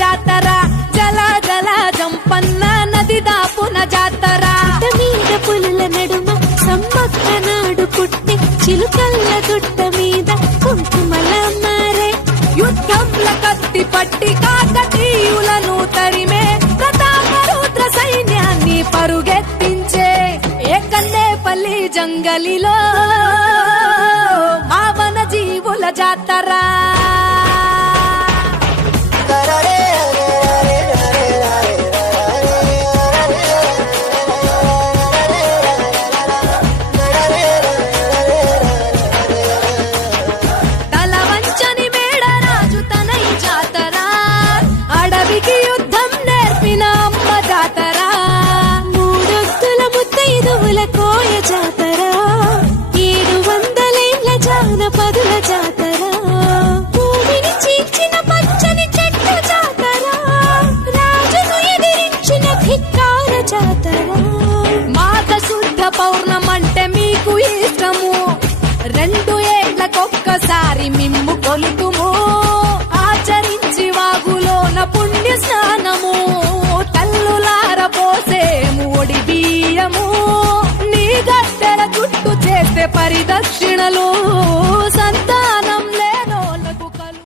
జాతర జల జల జంపన్న నది దాపున జాతర మీద పులుల నడుమ సమ్మక్క నాడు పుట్టి చిలుకల్ల గుట్ట మీద కుంకుమల మారే యుద్ధంల కత్తి పట్టి కాకతీయులను తరిమే ప్రతాపరుద్ర సైన్యాన్ని పరుగెత్తించే ఏకన్నేపల్లి జంగలిలో మావన జీవుల జాతర తలవంచని మేడరాజు తనై జాతర అడవికి యుద్ధం నేర్పిన అమ్మ జాతర మూడొత్తుల ముత్తైదువుల కోయ జాతర 700 ఏళ్ల జానపదుల జాతర భూమిని చీల్చిన పచ్చని చెట్టు జాతర రాజును ఎదిరించిన ధిక్కార జాతర మాఘ శుద్ధ పౌర్ణమంటే మీకు ఇష్టము 2 ఏళ్లకొక్కసారి మిమ్ము కొలుతుము ఆచరించి వాగులోన పుణ్య స్నానము తల్లులార పోసేము ఒడి బియ్యము నీ గట్టెల గుట్టు చేస్తే పరిదక్షిణలు